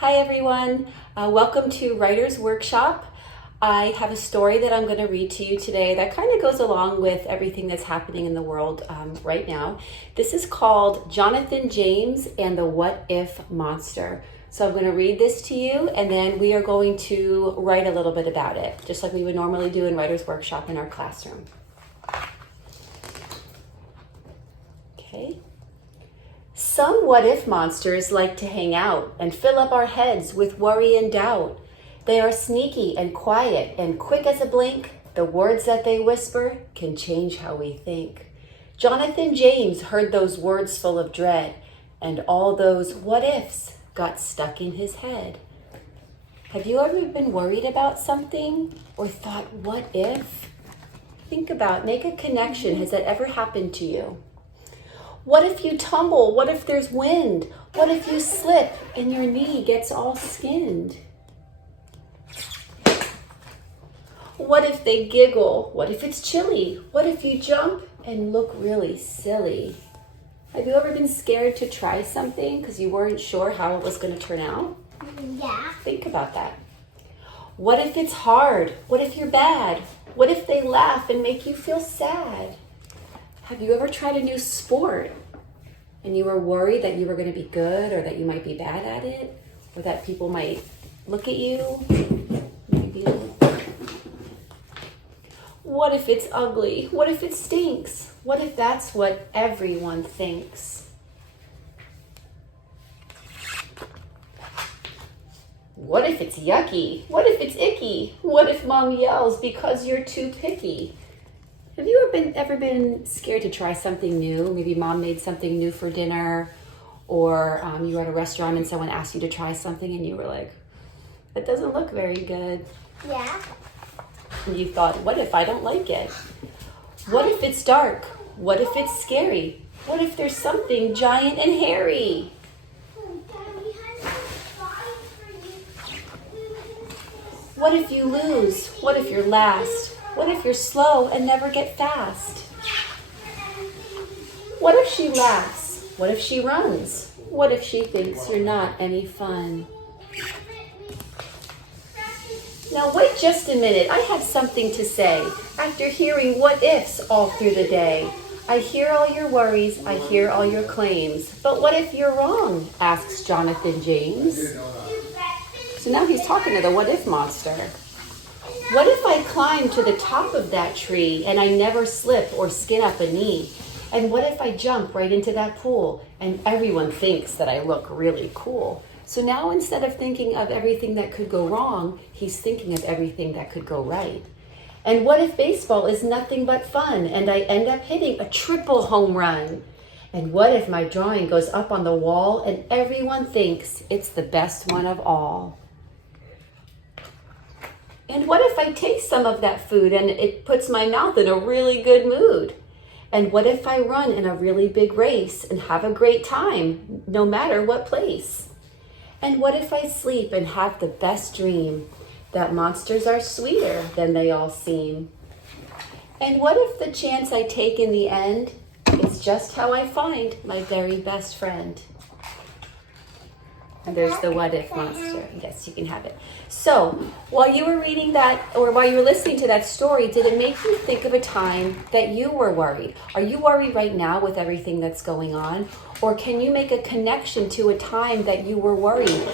Hi everyone, welcome to Writer's Workshop. I have a story that I'm going to read to you today that kind of goes along with everything that's happening in the world right now. This is called Jonathan James and the Whatif Monster. So I'm going to read this to you and then we are going to write a little bit about it, just like we would normally do in Writer's Workshop in our classroom. Okay. Some what-if monsters like to hang out and fill up our heads with worry and doubt. They are sneaky and quiet and quick as a blink. The words that they whisper can change how we think. Jonathan James heard those words full of dread, and all those what-ifs got stuck in his head. Have you ever been worried about something or thought, what if? Think about, make a connection. Has that ever happened to you? What if you tumble? What if there's wind? What if you slip and your knee gets all skinned? What if they giggle? What if it's chilly? What if you jump and look really silly? Have you ever been scared to try something because you weren't sure how it was going to turn out? Yeah. Think about that. What if it's hard? What if you're bad? What if they laugh and make you feel sad? Have you ever tried a new sport and you were worried that you were going to be good or that you might be bad at it or that people might look at you? Maybe. What if it's ugly? What if it stinks? What if that's what everyone thinks? What if it's yucky? What if it's icky? What if mom yells because you're too picky? Have you ever been scared to try something new? Maybe mom made something new for dinner, or you were at a restaurant and someone asked you to try something and you were like, that doesn't look very good. Yeah. And you thought, what if I don't like it? What if it's dark? What if it's scary? What if there's something giant and hairy? What if you lose? What if you're last? What if you're slow and never get fast? What if she laughs? What if she runs? What if she thinks you're not any fun? Now wait just a minute, I have something to say. After hearing what ifs all through the day, I hear all your worries, I hear all your claims. But what if you're wrong? Asks Jonathan James. So now he's talking to the what if monster. What if I climb to the top of that tree and I never slip or skin up a knee? And what if I jump right into that pool and everyone thinks that I look really cool? So now instead of thinking of everything that could go wrong, he's thinking of everything that could go right. And what if baseball is nothing but fun and I end up hitting a triple home run? And what if my drawing goes up on the wall and everyone thinks it's the best one of all? And what if I taste some of that food and it puts my mouth in a really good mood? And what if I run in a really big race and have a great time, no matter what place? And what if I sleep and have the best dream that monsters are sweeter than they all seem? And what if the chance I take in the end is just how I find my very best friend? And there's the what if monster. Yes, you can have it. So while you were reading that, or while you were listening to that story, did it make you think of a time that you were worried? Are you worried right now with everything that's going on? Or can you make a connection to a time that you were worried?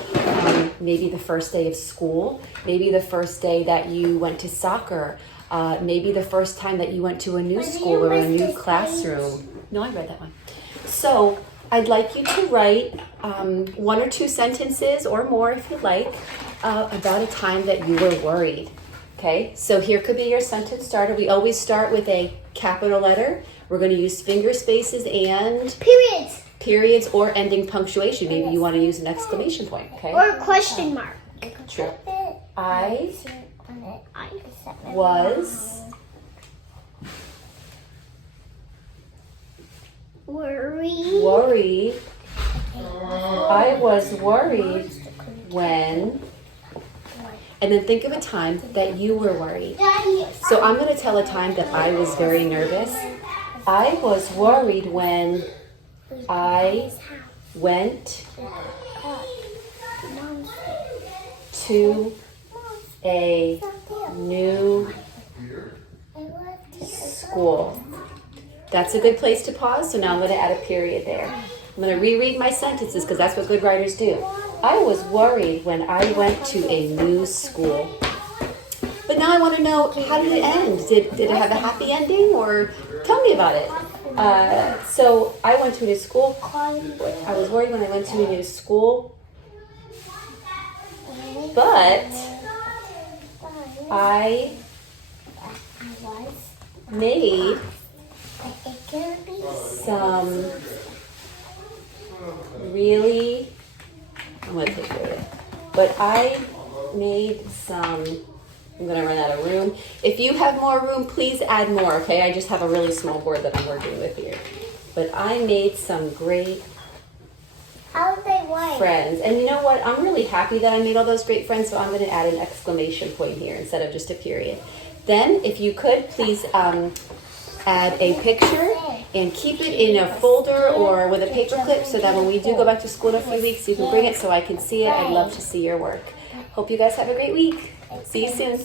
Maybe the first day of school, maybe the first day that you went to soccer, maybe the first time that you went to a new school or a new classroom. No, I read that one. So I'd like you to write one or two sentences or more if you like about a time that you were worried. Okay, so here could be your sentence starter. We always start with a capital letter. We're going to use finger spaces and periods or ending punctuation. Maybe you want to use an exclamation point. Okay, Or a question mark. True. I was worried. I was worried when, and then think of a time that you were worried. So I'm going to tell a time that I was very nervous. I was worried when I went to a new school. That's a good place to pause. So now I'm going to add a period there. I'm going to reread my sentences because that's what good writers do. I was worried when I went to a new school. But now I want to know, how did it end? Did it have a happy ending, or tell me about it? So I went to a new school. I was worried when I went to a new school. But I made some really, I'm going to take care of it. But I made some, I'm going to run out of room. If you have more room, please add more, okay? I just have a really small board that I'm working with here. But I made some great friends. And you know what? I'm really happy that I made all those great friends, so I'm going to add an exclamation point here instead of just a period. Then, if you could, please add a picture and keep it in a folder or with a paper clip so that when we do go back to school in a few weeks, you can bring it so I can see it. I'd love to see your work. Hope you guys have a great week. See you soon.